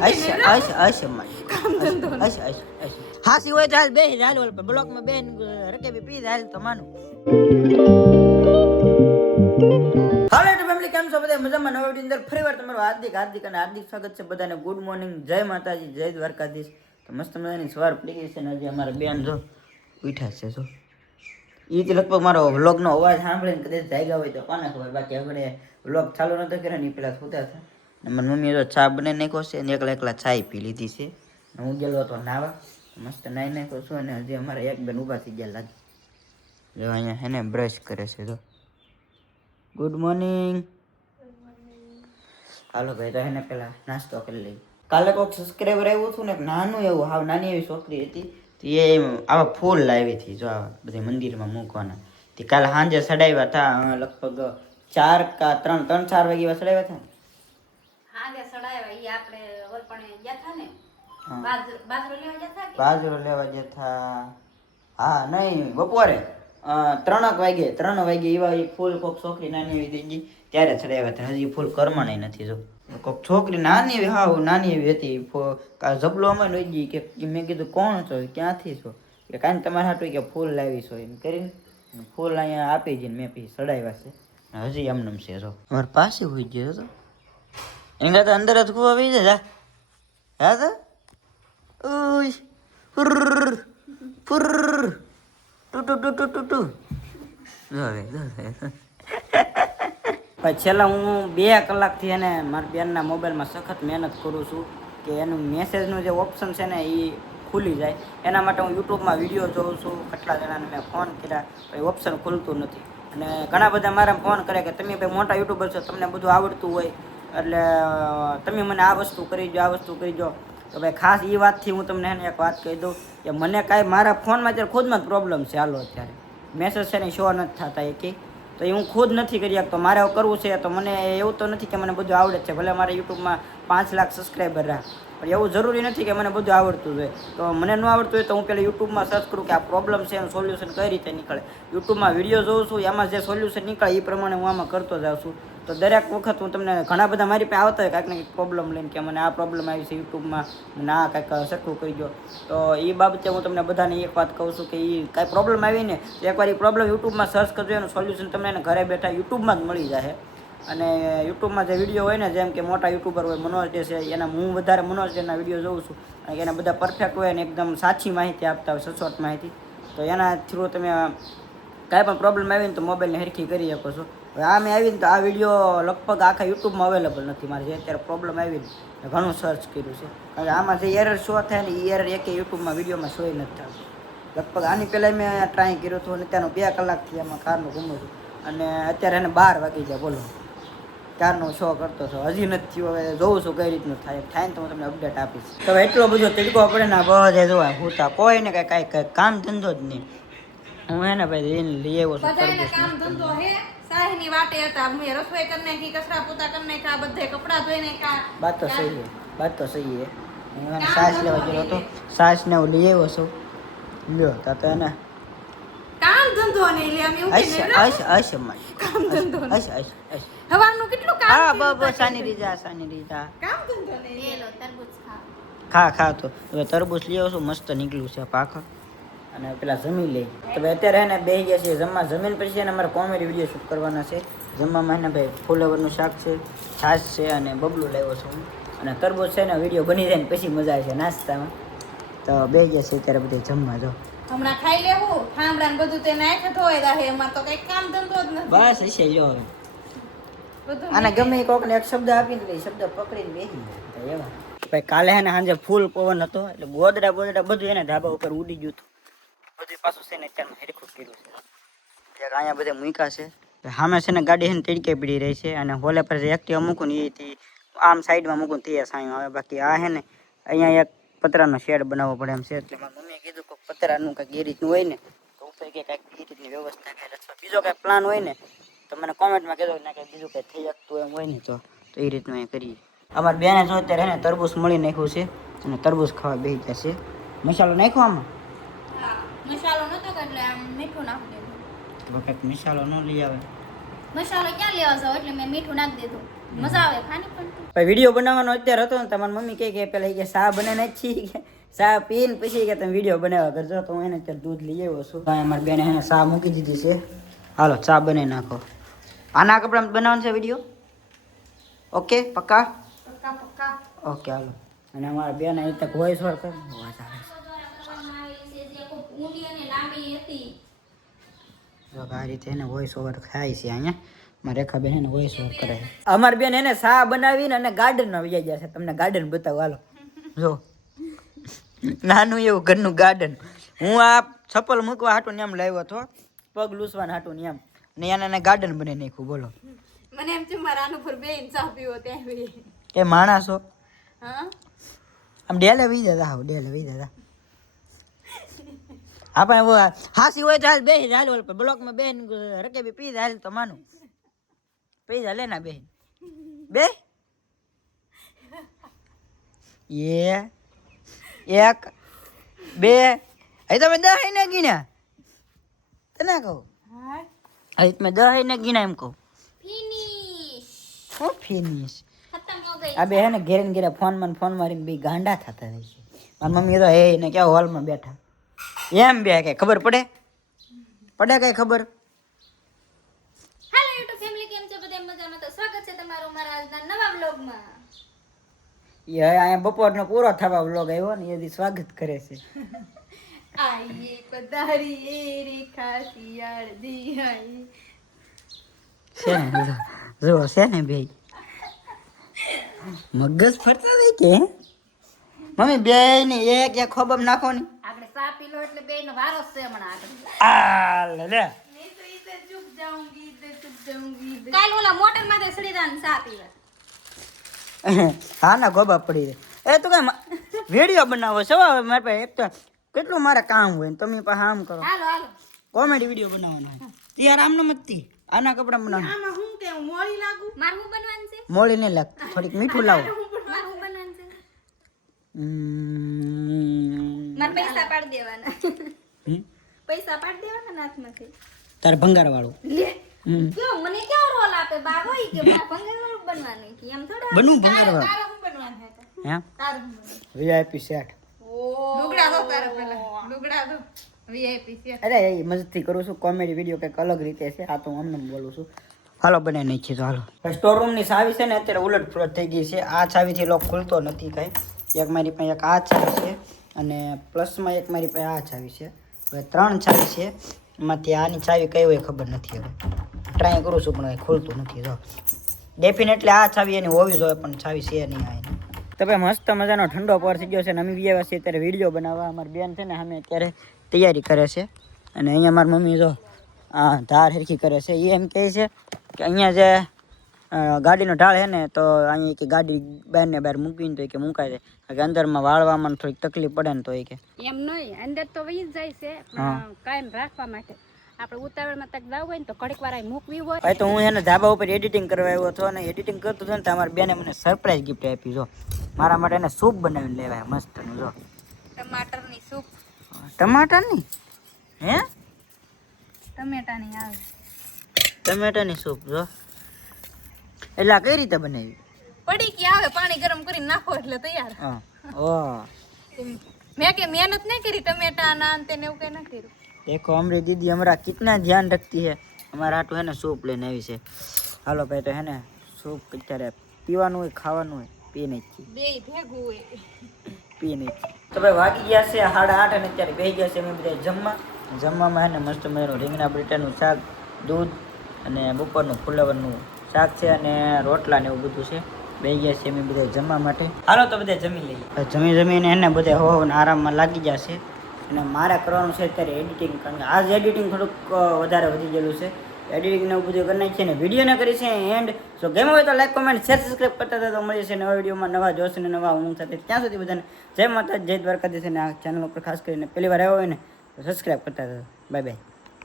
હાસી હોય તો હાલ બે હાલ બ્લોક માં બેન રકે બી પી હાલ તો માનું. હાલો ટુ ફેમિલી, કેમ છો બધા? મજામાં? નવા વિડિયો અંદર ફરીવાર તમારું હાર્દિક અને હાર્દિક સ્વાગત છે બધાને. ગુડ મોર્નિંગ, જય માતાજી, જય દ્વારકાધીશ. તો મસ્ત મજાની સવાર પડી ગઈ છે ને હજી અમારા બેન જો ઉઠ્યા છે. જો એ તો લગભગ મારો વ્લોગનો અવાજ સાંભળીને કદાચ જાગ્યા હોય તો કોને ખબર, બાકી આગળ વ્લોગ ચાલુ નતો કર્યો ને એ પેલા સુતા હતા. ને મારી મમ્મીએ તો ચા બનાવી નાખ્યો છે ને એકલા ચા પી લીધી છે. હું ગયેલો હતો નાવા, મસ્ત નાઈ નાખ્યો છું અને હજી અમારે એક બેન ઊભા થઈ ગયા લાગે. જો અહીંયા એને બ્રશ કરે છે. જો ગુડ મોર્નિંગ. હાલો ભાઈ, તો એને પેલા નાસ્તો કરી લઈ. કાલે કોઈક સબસ્ક્રાઈબર આવ્યું હતું ને, નાનું એવું હાવ નાની એવી છોકરી હતી, એ આવા ફૂલ લાવી હતી. જો આવા બધા મંદિરમાં મૂકવાના તે કાલે સાંજે ચડાવ્યા હતા. લગભગ 4 કે 3 4 વાગે ચડાવ્યા હતા. હાંજે ચડાવ્યા ઈ આપણે ઓરપણે ગયા હતા ને, બાજરો લેવા જતા. હા નહીં, બપોરે 3 વાગે એવા ફૂલ કોક છોકરી નાની એવી થઈ ગઈ ત્યારે ચડાવ્યા હતા. હજી ફૂલ કરમાણે નથી. જો કોક છોકરી નાની એવી હાવ નાની એવી હતી, જબલો અમે લઈ ગઈ કે મેં કીધું કોણ છો, ક્યાંથી છો, કે કાંઈ તમારે હાટું કે ફૂલ લાવી છો એમ કરીને ફૂલ અહીંયા આપી જઈને મેં પછી ચડાવ્યા છે. હજી એમનેમ છે. જો અમારે પાસે હોઈ ગયો હતો એના તો અંદર જ કુવા આવી જાય. હા તો ઓય ફુર ફુર ટુ ટુ ટુ ટુ ટુ. છેલ્લા હું 2 કલાકથી એને મારા બેનના મોબાઈલમાં સખત મહેનત કરું છું કે એનું મેસેજનું જે ઓપ્શન છે ને એ ખુલી જાય. એના માટે હું યુટ્યુબમાં વિડીયો જોઉં છું. કેટલા જણાને મેં ફોન કર્યા, એ ઓપ્શન ખુલતું નથી. અને ઘણા બધા મારા ફોન કરે કે તમે ભાઈ મોટા યુટ્યુબર છો, તમને બધું આવડતું હોય એટલે તમે મને આ વસ્તુ કરી દો, આ વસ્તુ કરી દો. તો ભાઈ ખાસ એ વાતથી હું તમને એને એક વાત કહી દઉં કે મને કાંઈ મારા ફોનમાં અત્યારે ખુદમાં જ પ્રોબ્લેમ છે. હાલો અત્યારે મેસેજ છે ને શો નથી થતા એ કે, તો એ હું ખુદ નથી કરી શકતો. મારે કરવું છે તો મને એવું તો નથી કે મને બધું આવડે છે. ભલે મારે યુટ્યુબમાં 5 લાખ સબસ્ક્રાઈબર રહ્યા, પણ એવું જરૂરી નથી કે મને બધું આવડતું હોય. તો મને ન આવડતું હોય તો હું પહેલાં યુટ્યુબમાં સર્ચ કરું કે આ પ્રોબ્લેમ છે એનું સોલ્યુશન કઈ રીતે નીકળે. યુટ્યુબમાં વિડીયો જોઉં છું, એમાં જે સોલ્યુશન નીકળે એ પ્રમાણે હું આમાં કરતો જાઉં છું. તો દરેક વખત હું તમને ઘણા બધા મારી પાસે આવતા હોય કાંઈક ને કંઈક પ્રોબ્લેમ લઈને કે મને આ પ્રોબ્લેમ આવી છે યુટ્યુબમાં, મને આ કાંઈક સરખું કરી દો. તો એ બાબતે હું તમને બધાને એક વાત કહું છું કે એ કાંઈ પ્રોબ્લેમ આવી ને એકવાર એ પ્રોબ્લેમ યુટ્યુબમાં સર્ચ કરજો, એનું સોલ્યુશન તમને એને ઘરે બેઠા યુટ્યુબમાં જ મળી જાય. અને યુટ્યુબમાં જે વિડીયો હોય ને, જેમ કે મોટા યુટ્યુબર હોય મનોજ ડે છે, એના હું વધારે મનોજ ડેના વિડીયો જોઉં છું. અને એના બધા પરફેક્ટ હોય ને એકદમ સાચી માહિતી આપતા હોય, સચોટ માહિતી. તો એના થ્રુ તમે કાંઈ પણ પ્રોબ્લેમ આવીને તો મોબાઈલને હરખી કરી શકો છો. હવે આ મેં આવીને તો આ વિડીયો લગભગ આખા યુટ્યુબમાં અવેલેબલ નથી. મારે જે અત્યારે પ્રોબ્લેમ આવીને ઘણું સર્ચ કર્યું છે, કારણ કે આમાં જે એરર શો થાય ને એ એરર એકે યુટ્યુબમાં વિડીયોમાં શો નથી થતું. લગભગ આની પહેલાં મેં ટ્રાય કર્યો હતો અને ત્યાંનો 2 કલાકથી આમાં કારનું ઘૂમું છું. અને અત્યારે એને 12 વાગી જાય, બોલો ક્યારનો શો કરતો હતો, હજી નથી થયું. હવે જોઉં છું કઈ રીતનું થાય ને તો હું તમને અપડેટ આપીશ. તો એટલો બધો તડકો પડે ને બધે જોવા હોતા કોઈ ને કાંઈ કામ ધંધો જ નહીં. હું એને ભાઈ એને લઈ આવ્યો છું. કામ ધંધો હે સાહેની વાટે હતા, અમે રસોઈ કરી નાખી, કચરા પોતા કરી નાખ્યા, બધે કપડાં ધોઈ નાખ્યા. વાત તો સહી હે. હું સાસ લેવા ગયો હતો, સાસ ને હું લઈ આવ્યો છું. લ્યો તો એને કામ ધંધો નહીં લે અમે એવું કે કામ ધંધો હવાનું કેટલું કામ. હા બસ સાની રીજા કામ ધંધો નહીં લે. તરબૂચ ખા તો હવે તરબૂચ લઈ આવ્યો છું, મસ્ત નીકળ્યું છે પાખા. અને પેલા જમી લઈ તો ભાઈ અત્યારે એને બેસી ગયા છે જમવા. જમીન પછી એને અમારે કોમેડી વિડીયો શૂટ કરવાના છે. જમવામાં એને ભાઈ ફુલાવરનું શાક છે, છાશ છે અને બબલું લાવ્યો છું હું. અને તરબૂચ છે ને વિડીયો બની જાય ને પછી મજા આવે છે નાસ્તામાં. તો બેસી ગયા છે અત્યારે બધે જમવા. જો હમણાં ખાઈ લેવું ઠામડા ને બધું તે નાખે ધોઈ દે. એમાં તો કઈ કામ ધંધો જ નથી. બસ હશે. જો હવે આને ગમે કોકને એક શબ્દ આપીને એ શબ્દ પકડીને બેસી જાય એવા. ભાઈ કાલે હે ને સાંજે ફૂલ પવન હતો એટલે ગોદડા બધું એને ધાબા ઉપર ઉડી ગયું હતું. બધું પાછું છે ને અત્યારમાં હેરખું કર્યું છે. એક અહીંયા બધે મૂક્યા છે. સામે છે ને ગાડી છે ને તડકે પડી રહી છે. અને હોલે પર જે એક્ટિવા મૂકું ને એથી આમ સાઈડમાં મૂકું તે સાયું આવે. બાકી આ છે ને અહીંયા એક પતરાનો શેડ બનાવવો પડે એમ છે. એટલે મારી મમ્મીએ કીધું કે પતરાનું કાંઈક એ રીતનું હોય ને તો ઉપર કે કાંઈક એ રીતની વ્યવસ્થા કરે અથવા બીજો કાંઈ પ્લાન હોય ને તો મને કોમેન્ટમાં કહેજો ને કાંઈ બીજું કાંઈ થઈ શકતું એમ હોય ને તો એ રીતનું એ કરીએ. અમારે બેને જો અત્યારે એને તરબૂચ મળી નાખ્યું છે અને તરબૂચ ખાવા બેસી જશે. મસાલો નાખ્યો આમાં? મસાલો નતો એટલે આમ મીઠું નાખી દીધું. કંઈક મસાલો ન લઈ આવે. મસાલો ક્યાં લેવા જાવ એટલે મેં મીઠું નાખી દીધું. મજા આવે ખાની પણ ભાઈ વિડીયો બનાવવાનો અત્યારે હતો ને તમારી મમ્મી કે પેલા કે સા બનાવીને જ છી કે સા પીને પછી કે તમે વિડીયો બનાવવા કરજો તો હું એને અત્યારે દૂધ લઈ આવ્યો છું અમારી બેને એને સા મૂકી દીધી છે હાલો ચા બનાવી નાખો આના કપડામાં બનાવવાનો છે વિડીયો ઓકે પક્કા પક્કા પક્કા ઓકે હાલો અને અમારા બેન અહીં તક વોઇસ ઓવર કરે અવાજ આવે છે જે ખૂબ ઊંડી અને લાંબી હતી છે જો આ રીતે એને વોઇસ ઓવર થાય છે અહીંયા મારા રેખાબેન એને વોઇસ ઓવર કરે છે અમારી બેન એને સા બનાવીને અને ગાર્ડનમાં વહી જાય છે તમને ગાર્ડન બતાવો હાલો જો નાનું એવું ઘરનું ગાર્ડન હું આ ચપ્પલ મૂકવા હાટું ને એમ લાવ્યો હતો પગ લૂસવાના હાટું ને એમ ને એને ગાર્ડન બની નાખ્યું બોલો મને એમ છે મારા આનું પર બેન ચા પીવો ત્યાં બી એ માણસો હા આમ ડેલે વી જતા હાવ ડેલે વી જતા આપણે वो હાસી હોય તો હાલ બે હાલ ઓલ બ્લોકમાં બેન રકે બી પી હાલ તો માનું પી જા લેના બેન બે ये एक બે અહીં તમે 10 ને ગીના તને કહું હા અહીં તમે 10 ને ગીના એમ કહું ફિનિશ શું ફિનિશ ખતમ હો ગઈ આ બે હે ને ઘેરે ને ઘેરે ફોન મારીને બે ગાંડા થતા હોય છે મારી મમ્મી તો હે ને ક્યાં હોલમાં બેઠા એમ બે કે ખબર પડે કઈ ખબર હેલો યુટ્યુબ ફેમિલી કેમ છો બધા મજામાં તો સ્વાગત છે તમારું મારા આજના નવા વ્લોગમાં એ અહીંયા બપોરનો પૂરો થવા વ્લોગ આવ્યો ને એથી સ્વાગત કરે છે આઈએ પધારી એ રેખા શિયાળ દી આઈ છે ને જો છે ને બે મગજ ફરતા જાય કે મમ્મી બે ને એક ખોબમ નાખો ને આપણે ચા પી લો એટલે બેયનો વારો છે હમણાં આગળ આ લે લે मैं तो इधर चुप जाऊंगी કાલ ઓલા મોટર માંથી સડીદાન ચા પીવા હા ના ગોબા પડી જાય એ તો કઈ વિડીયો બનાવો છો હવે મારે પાસે એક તો કેટલું મારે કામ હોય ને તમે પાસે આમ કરો હાલો હાલો કોમેડી વિડીયો બનાવવાનો હોય યાર આમ નમતી આના કપડા બનાવવાનું આમાં હું કે મોળી લાગુ માર હું બનવાનું છે મોળી નહીં લાગતી થોડીક મીઠું લાવો માર હું બનવાનું છે માર પૈસા પાડ દેવાના પૈસા પાડ દેવાના નાથમાંથી તારે ભંગાર વાળું લે ક્યો મને ક્યો રોલ આપે બાગો ઈ કે માર ભંગાર વાળું બનવાનું કે એમ થોડા બનવું ભંગાર વાળું તારે હું બનવાનું હે હે તારે હું બનવાનું વીઆઈપી સેટ ઓ લુગડા દો તારે પેલા લુગડા દો વીઆઈપી છે અરે એ મસ્તી કરું છું કોમેડી વિડીયો કંઈક અલગ રીતે છે આ તો હું અમને બોલું છું હાલો બનાવી નાખીએ તો હાલો સ્ટોર રૂમની ચાવી છે ને અત્યારે ઉલટ ફુલટ થઈ ગઈ છે આ ચાવીથી લોક ખુલતો નથી કાંઈ એક મારી પાસે એક આ ચાવી છે અને પ્લસમાં એક મારી પાસે આ ચાવી છે હવે 3 ચાવી છે એમાંથી આની ચાવી કઈ હોય ખબર નથી હવે ટ્રાય કરું છું પણ કંઈ ખુલતું નથી જો ડેફિનેટલી આ ચાવી એની હોવી જોઈએ પણ ચાવી છે નહીં આ એની તો ભાઈ મસ્ત મજાનો ઠંડો પર થઈ ગયો છે અને અમે વ્યાવ્યા છીએ અત્યારે વિડીયો બનાવવા અમારી બેન છે ને અમે અત્યારે તૈયારી કરે છે અને અહીંયા મારી મમ્મી જો આ ધાર હરખી કરે છે એ એમ કહે છે કે અહીંયા જે ગાડીનો ઢાળ છે ને તો અહીંયા કે ગાડી બહારને બહાર મૂકીને તો કે મુકાય જાય કારણ કે અંદરમાં વાળવામાં થોડીક તકલીફ પડે ને તો એ કે એમ નહીં અંદર તો વહી જ જાય છે પણ કાયમ રાખવા માટે આપણે ઉતાવળમાં તક જાવ હોય ને તો ઘડીક વાર મૂકવી હોય ભાઈ તો હું એને ધાબા ઉપર એડિટિંગ કરવા આવ્યો હતો અને એડિટિંગ કરતો હતો ને તો અમારી બેને મને સરપ્રાઈઝ ગિફ્ટ આપી જો મારા માટે એને સૂપ બનાવીને લેવાય મસ્તનું જો ટમાટરની સૂપ ટમાટાની હે ટમેટાની આવે ટમેટાની સૂપ જો એટલે આ કઈ રીતે બનાવી પડી કે આવે પાણી ગરમ કરીને નાખો એટલે તૈયાર હા ઓ મેં કે મહેનત નહીં કરી ટમેટા ના અંતે ને એવું કઈ ન કર્યું देखो हमारी दीदी हमारा कितना ध्यान रखती है हमारा हाटू है ना सूप लेने આવી છે હાલો ભાઈ તો હે ને સૂપ અત્યારે પીવાનું હોય ખાવાનું હોય પી નહીં બે ભેગું હોય પી નહીં તો ભાઈ વાગી ગયા છે 8:30 અને અત્યારે બેસી ગયા છે અમે બધા જમવામાં હે ને મસ્ત મજાનું રીંગણા બટેટાનું શાક દૂધ અને બપોરનું ફુલાવરનું શાક છે અને રોટલા ને એવું બધું છે બેસી ગયા છે અમે બધા જમવા માટે હાલો તો બધા જમી લઈએ જમીને એને બધા હો આરામમાં લાગી જશે અને મારે કરવાનું છે અત્યારે એડિટિંગ કારણ કે આજ એડિટિંગ થોડુંક વધારે વધી ગયેલું છે એડિટિંગ ને એવું બધું કરી નાખીએ ને વિડીયોને કરી છે એન્ડ સો ગેમ હોય તો લાઈક કોમેન્ટ શેર સબસ્ક્રાઈબ કરતા હતા તો મળીએ છે નવા વિડીયોમાં નવા જોશ અને નવા ઊંઘ સાથે ત્યાં સુધી બધાને જય માતા જય દ્વારકાધીશ અને આ ચેનલ ઉપર ખાસ કરીને પહેલી વાર આવ્યો હોય ને તો સબસ્ક્રાઈબ કરતા હતા બાય બાય